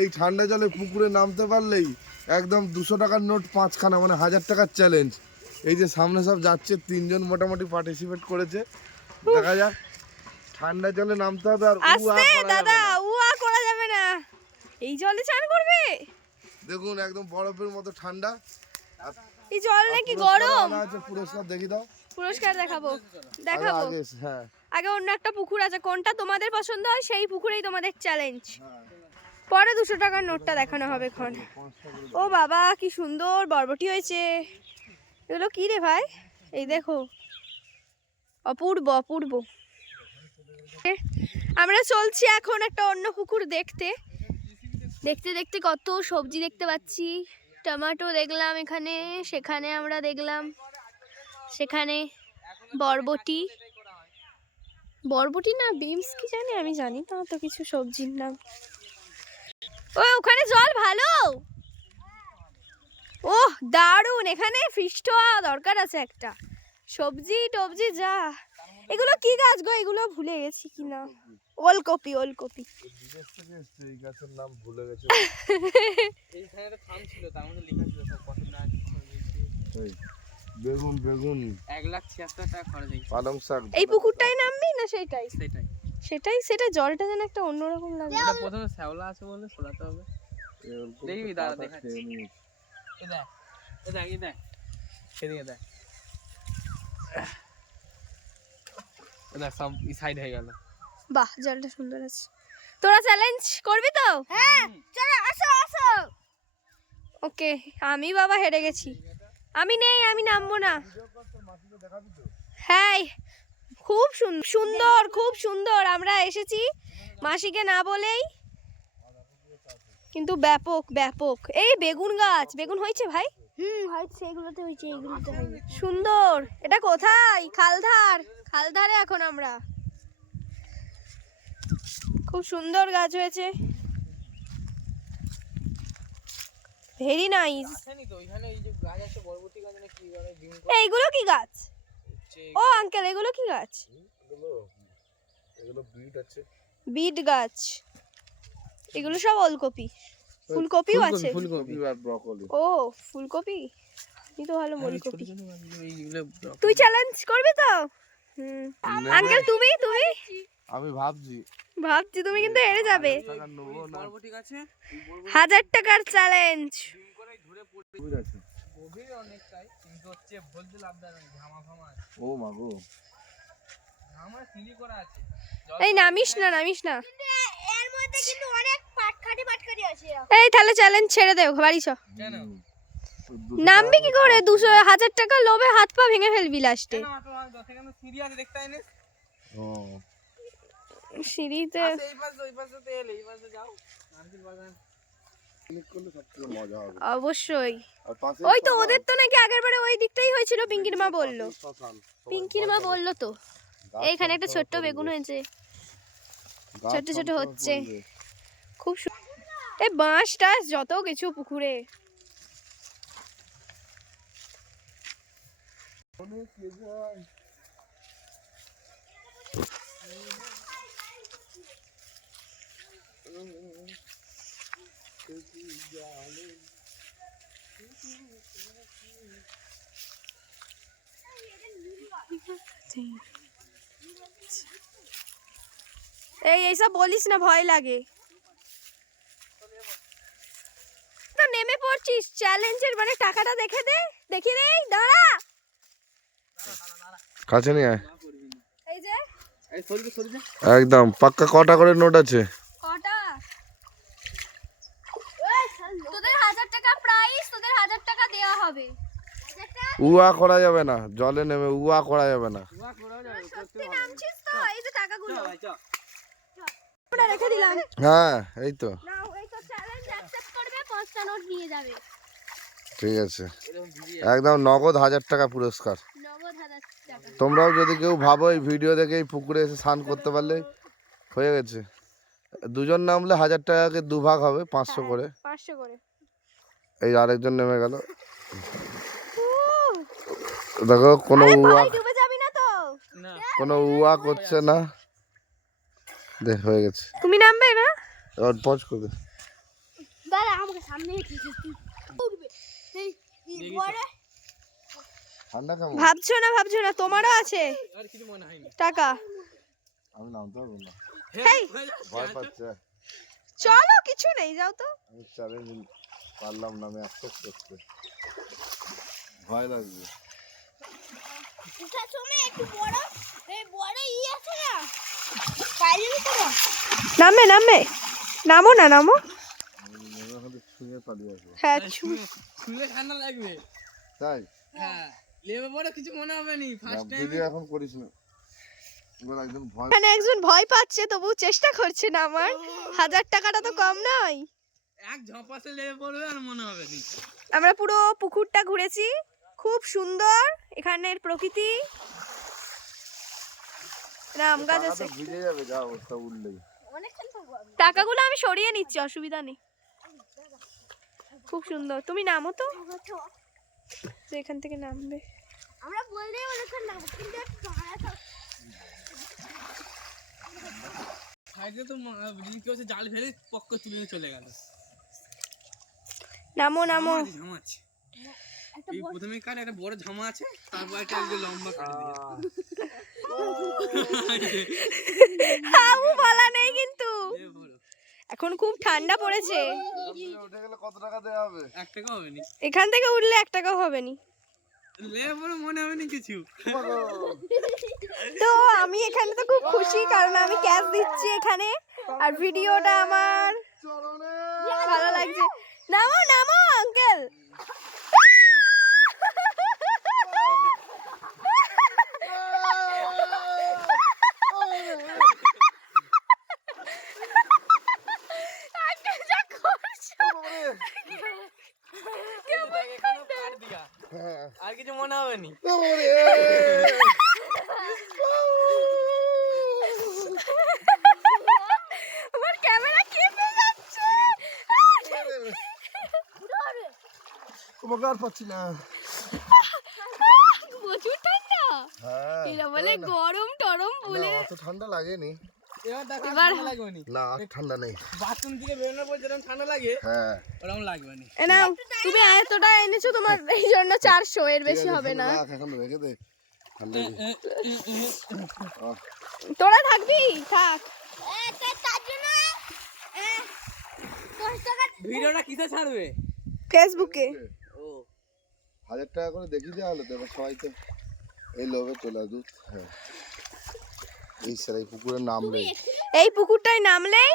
এই ঠান্ডা জলে পুকুরে নামতে পারলেই একদম 200 টাকার নোট 5খানা, মানে 1000 টাকার চ্যালেঞ্জ। এই যে সামনে সব যাচ্ছে, 3জন মোটামুটি পার্টিসিপেট করেছে। দেখা যাক, ঠান্ডা জলে নামতে হবে আর আস্তে দাদা, উয়া করা যাবে না। এই জলে চান করবে? দেখুন একদম বরফের মতো ঠান্ডা। এই জল নাকি গরম? আছে পুরস্কার দেখি দাও। পুরস্কার দেখাবো। হ্যাঁ, আগে অন্য একটা পুকুর আছে, কোনটা তোমাদের পছন্দ হয় সেই পুকুরেই তোমাদের চ্যালেঞ্জ। পরে 200 টাকার নোটটা দেখানো হবে এখন। ও বাবা কি সুন্দর বরবটি হয়েছে। এগুলো কি রে ভাই? এই দেখো, অপূর্ব অপূর্ব। আমরা চলছি এখন একটা অন্য পুকুর দেখতে দেখতে দেখতে কত সবজি দেখতে পাচ্ছি। টমেটো দেখলাম এখানে, সেখানে আমরা দেখলাম, সেখানে বরবটি, বরবটি না বিমস কি জানি, আমি জানি না তো কিছু সবজির নাম। ওখানে জল ভালো, ওহ দারুন। এখানে ফিশ তো দরকার আছে একটা, সবজি টবজি যা। এগুলো কি গাছ গো? এগুলো ভুলে গেছি কি না। ওলকপি, ওলকপি। এই গাছের নাম ভুলে গেছে। এইখানে একটা থাম ছিল, তার মধ্যে লেখা ছিল সব কত টাকা বেগুন বেগুন 1,76,000 টাকা খরচ হয়েছে। পালং শাক। এই পুকুরটাই নামবি না সেইটাই? সেটাই সেটা জলটা যেন একটা অন্যরকম লাগে। এটা প্রথমে শ্যাওলা আছে বলে সরাতে হবে। দেখবি দাঁড়া দেখাচ্ছি। এই দেখ, এই দেখ, এই দেখ, এদিকে দেখ, এই দেখ সব এই সাইড হয়ে গেল। বাহ, জলটা সুন্দর আছে। তোরা চ্যালেঞ্জ করবি তো? হ্যাঁ চলো, আসো আসো। ওকে, আমি বাবা হেরে গেছি, আমি নেই, আমি নামবো না। হ্যাঁ খুব সুন্দর, খুব সুন্দর। আমরা এসেছি মাসিকে না বলেই, কিন্তু ব্যাপক ব্যাপক। এই বেগুন গাছ, বেগুন হয়েছে ভাই? হয়েছে, এগুলোতে হয়েছে, এগুলোতে হয়নি। সুন্দর। এটা কোথায়? খালধার, খালধারে এখন আমরা। খুব সুন্দর গাছ হয়েছে, ভেরি নাইস। আসেনি তো ওইখানে এই যে গাছ আছে বরবটি গাছ না কি বলে ডিম এইগুলো কি গাছ? করছে। ও আঙ্কেল, এগুলো কি গাছ? এগুলো বিট আছে, বিট গাছ। এগুলো সব ওলকপি, ফুলকপিও আছে। ফুলকপি আর ব্রকলি। ও ফুলকপি, এই তো ভালো ওলকপি। এইগুলো তুই চ্যালেঞ্জ করবি তো? আঙ্কেল তুমি তুমি আমি ভাবছি তুমি কিন্তু হেরে যাবে। টাকা নেবো না। বরবটি গাছে 1000 টাকার চ্যালেঞ্জ। ডিম করে ধরে পড়ে ঠিক আছে। গভীর অনেকটাই, কিন্তু হচ্ছে বলতে লাভদার নেই, ঝামা ফামা আছে। ও মা গো, ঝামা সিঁড়ি করা আছে। এই নামিস না, নামিস না। এর মধ্যে কিন্তু অনেক পাটখাটি আছে। এই তাহলে চ্যালেঞ্জ ছেড়ে দে, বাড়ি চ। কেন নামবি কি করে? 1000 টাকা লোভে হাত পা ভেঙে ফেলবি লাস্টে। কেন তো সেখানে সিঁড়ি আছে দেখতে আইনে। ও সিঁড়িতে এই পাশে ওই পাশে তো এলে এই পাশে যাও নারকেল বাগান। ক্লিক করলে সবথেকে মজা হবে। অবশ্যই। আর পাশে ওই তো ওদের তো নাকি আগের বারে ওই দিকটাই হয়েছিল, পিঙ্কির মা বললো। পিঙ্কির মা বললো তো। এইখানে একটা ছোট্ট বেগুন হয়েছে, ছোট ছোট হচ্ছে, খুব এই বাঁশ টাস যত কিছু পুকুরে। এইসব বলিস না, ভয় লাগে। তো নেমে পড়ছিস চ্যালেঞ্জের, মানে টাকাটা দেখে দে, দেখি রে, দাঁড়া। কাছে নিয়ে আয়। এই যে এই সরি সরি যা। একদম পাক্কা কটা করে নোট আছে? কটা? তোদের 1000 টাকা প্রাইস, তোদের 1000 টাকা দেওয়া হবে। উয়া করা যাবে না, জলে নেমে উয়া করা যাবে না। ওয়া করাও যাবে সত্যি নামছিস তো? এই যে টাকাগুলো চল ভাই চল। আমরা রেখে দিলাম। হ্যাঁ এই তো, নাও, এই তো চ্যালেঞ্জ অ্যাকসেপ্ট করবে, 5টা নোট নিয়ে যাবে। ঠিক আছে। এরকম ভিড়ি একদম নগদ 1000 টাকা পুরস্কার। নগদ 1000 টাকা। তোমরাও যদি কেউ ভাবো এই ভিডিও দেখে এই পুকুরে এসে স্নান করতে পারলে হয়ে গেছে। দুজন নামলে 1000 টাকাকে দুভাগ হবে, 500 করে। 500 করে। এই আরেকজন নেমে গেল, দেখো কোনো উয়া, ভাই ডুবে যাবি না তো? না কোনো উয়া করছে না। দেখ হয়ে গেছে। তুমি নামবে না? এবার পজ করে দে। সামনে উঠবে এই বড় ঠান্ডা কেমন? ভাবছো না তোমারও আছে আর কিছু মনে হয়নি টাকা। আমি নামতে পারবো না, হেই ভয় পাচ্ছে। চলো কিছু নেই, যাও তো। আমি চ্যালেঞ্জ পারলাম না, আমি অ্যাকসেপ্ট করতে ভয় লাগবে। উঠার সময় একটু বড় এই বড় আছে না পাইলি তো নামো নামো আমি মনে হলে ছুঁয়ে পালিয়ে আসবো। হ্যাঁ শুলে ঠান্ডা লাগবে তাই হ্যাঁ লেবে পরে কিছু মনে হবে নি ফার্স্ট টাইম ভিডিও এখন করিস না, এবার একজন ভয় এখানে একজন ভয় পাচ্ছে তবু চেষ্টা করছে না। আমার 1000 টাকাটা তো কম নয়। এক ঝপাসে লেবে পড়বে আর মনে হবে নি আমরা পুরো পুকুরটা ঘুরেছি, খুব সুন্দর এখানের প্রকৃতি। আম গাছ আছে, টাকাটা ভিজে যাবে যা অবস্থা উঠলেই। অনেকক্ষণ থাকবো আমি। টাকাগুলো আমি সরিয়ে নিচ্ছি, অসুবিধা নেই। খুব সুন্দর, তুমি নামো তো, যে এখান থেকে নামবে। আমরা বললেই অনেকক্ষণ লাগবে কিন্তু একটু দাঁড়া থাক। সাইডে তো যদি কেউ জাল ফেলে পক্ক তুলে নিয়ে চলে গেল নামো ঝামা আছে এই প্রথমে কার একটা বড় ঝামা আছে তারপর একটা একদম লম্বা কাট দিয়ে হাউ বলা নেই কিন্তু। লেবে পড়ো এখন খুব ঠান্ডা পড়েছে, উঠে গেলে কত টাকা দেওয়া হবে? 1 টাকা হবে নি এখান থেকে উঠলে 1 টাকাও হবে নি। লেবে পড়ে মনে হবে নি কিছু তো আমি এখানে তো খুব খুশি, কারণ আমি ক্যাশ দিচ্ছি এখানে, আর ভিডিওটা আমার ভালো লাগছে। নামো আঙ্কেল। আর কিছু মনে হবে নি আমার ক্যামেরা কেঁপে যাচ্ছে। তোমাকে আর পাচ্ছি না। প্রচুর ঠান্ডা, হ্যাঁ এরা বলে গরম টরম বলে। অত ঠান্ডা লাগেনি এবার দেখো এবার ঠান্ডা লাগবে নি না, আর ঠান্ডা নেই। বাথরুম থেকে বেরোনোর পর যেরকম ঠান্ডা লাগে হ্যাঁ ওরকম লাগবে নি এ নাও, তুমি এতটা এনেছো, তোমার এই জন্য 400, এর বেশি হবে না। এখন রেখে দে, ঠান্ডা নেই। আহ, তোরা থাকবি, থাক। তার জন্য 10 টাকা ভিডিওটা কিসে ছাড়বে ফেসবুকে। ও 1000 টাকা করে দেখি দেওয়া হলো তো, এবার সবাই তো এই লোভে চলে আসুক। হ্যাঁ এই স্যার এই পুকুরের নাম নেই। এই পুকুরটায় নামলেই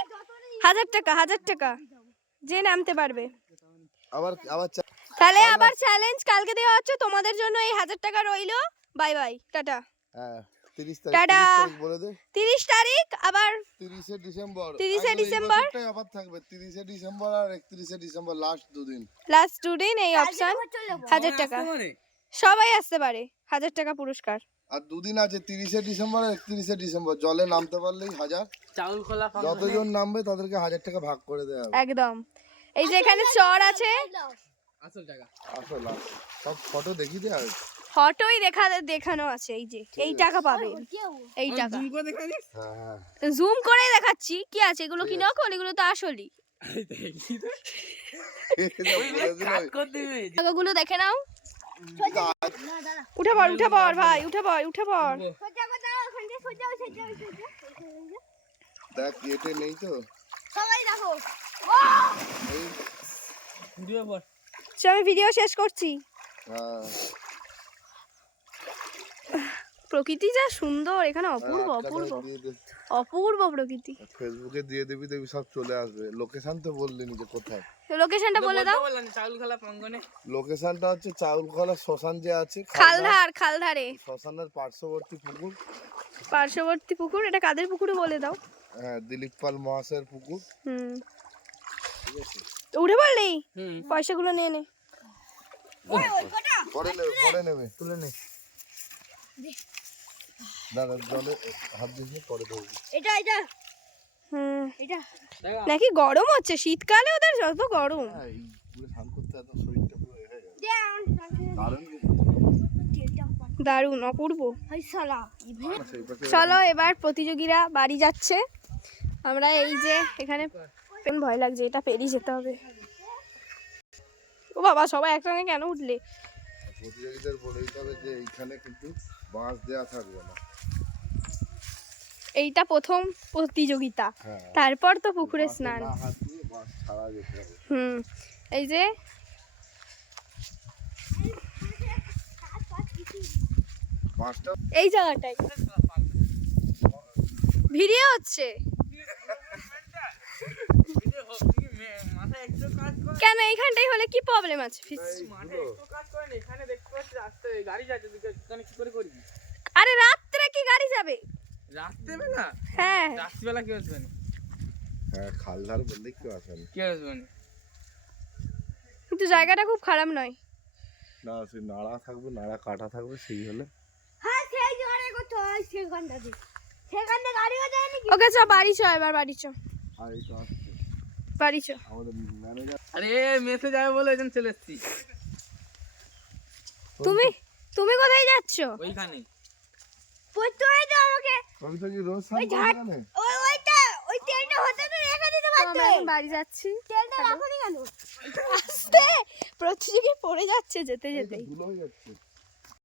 1000 টাকা যে নামতে পারবে। আবার তাহলে আবার চ্যালেঞ্জ কালকে দেওয়া হচ্ছে তোমাদের জন্য, এই 1000 টাকা রইলো। Bye bye, tata. হ্যাঁ 30 তারিখ, টাটা। 30 তারিখ বলে দে। 30 তারিখ আবার 30শে ডিসেম্বর। 30শে একদম এই ডিসেম্বর। বছরটাই আবার থাকবে 30শে ডিসেম্বর আর 31শে ডিসেম্বর, লাস্ট দুদিন। লাস্ট 2 দিন এই অপশন, 1000 টাকা। মানে সবাই আসতে পারে, 1000 টাকা পুরস্কার। আর দুদিন আছে 30শে ডিসেম্বর আর 31শে ডিসেম্বর। জলে নামতে পারলেই 1000, চাউল খোলা যতজন নামবে তাদেরকে 1000 টাকা ভাগ করে দেওয়া হবে। একদম। এই যে এখানে চর আছে, আসল টাকা আসলে সব ফটো দেখি দেওয়া হবে। ফটোই দেখানো আছে। এই যে এই টাকা পাবে, এই টাকা জুম করে দেখা দিস হ্যাঁ জুম করে দেখাচ্ছি। কি আছে এগুলো, কি নকল? এগুলো তো আসলই। কাট করে দিবে টাকাগুলো দেখে নাও। উঠে পড় ভাই, উঠে পড়। সোজা কথা ওখান থেকে সোজা। দেখ এতে নেই তো সবাই দেখো এই। ভিডিও পর চল আমি ভিডিও শেষ করছি। হ্যাঁ প্রকৃতি যা সুন্দর এখানে, অপূর্ব অপূর্ব প্রকৃতি। ফেসবুকে দিয়ে দিবি, দেখবি সব চলে আসবে। লোকেশন তো বললি নি যে কোথায়। লোকেশনটা বলে দাও। বললাম চাউল খোলা প্রাঙ্গণে লোকেশনটা হচ্ছে চাউলখোলা শ্মশান যে আছে, খালধারে শ্মশানের পার্শ্ববর্তী পুকুর। পার্শ্ববর্তী পুকুর। এটা কাদের পুকুরে বলে দাও? হ্যাঁ দিলীপ পাল মহাশয়ের পুকুর। তো উঠে পড়লি, হুম পয়সাগুলো নিয়ে নে। পরে নেবে তুলে নে। দাদা জলে হাত দিয়ে পরে দেবো। এটা এটা দেখা নাকি গরম হচ্ছে শীতকালে, ওদের যত গরম। হ্যাঁ এই পুরো স্নান করতে এত শরীরটা পুরো হয়ে গেছে। দারুণ দারুণ অপূর্ব। সেই পাশে চলো এবার প্রতিযোগীরা বাড়ি যাচ্ছে। আমরা এই যে এখানে ভয় লাগছে, এটা পেরিয়ে যেতে হবে। বাবা সবাই একসঙ্গে কেন উঠলে? প্রতিযোগীদের বলে দিতে হবে যে এইখানে কিন্তু বাঁশ দেওয়া থাকবে না। এইটা প্রথম প্রতিযোগিতা, হ্যাঁ, তারপর তো পুকুরে বাঁশে স্নান। না হাত দিয়ে বাঁশ ছাড়া যেতে হবে। এই যে বাঁশটা এই জায়গাটাই ভিডিও হচ্ছে। মাথায় একটু কাজ করে কেন এইখানটাই হলে কি প্রবলেম আছে? মাঠে একটু কাজ করে না, এখানে দেখতে পাচ্ছি রাস্তায় গাড়ি যাচ্ছে, এখানে কি করে করবি? আরে রাত্রে কি গাড়ি যাবে? রাত্রেবেলা? হ্যাঁ রাত্রিবেলা কি আসবে না? হ্যাঁ, খালধার বললে কেউ আসে না। কি আসবে না? কিন্তু জায়গাটা খুব খারাপ নয়। না, সেই নাড়া থাকবে, নাড়া কাটা থাকবে, সেই হলে হ্যাঁ সেই জায়গায় করতে হয়, সেখানটা দিয়ে সেখানে গাড়িও যায় নাকি? ওকে চ বাড়ি চ, এবার বাড়ি চ, আর এই তো আসছে বাড়ি চ। আমাদের ম্যানেজার। আরে মেসে যাবে বলে এখানে চলে এসছি। তুমি তুমি কোথায় যাচ্ছ? ওইখানে পড়তে হয় তো আমাকে। কবিতা কি রোজ স্নান ওই করবে ঝাড় এখানে? ওই তেলটা হতে তো রেখে দিতে পারতো। আমি বাড়ি যাচ্ছি। তেলটা রাখোনি কেন? আস্তে, প্রতিযোগী পড়ে যাচ্ছে যেতে এই তো যেতেই। ধুলো হয়ে যাচ্ছে।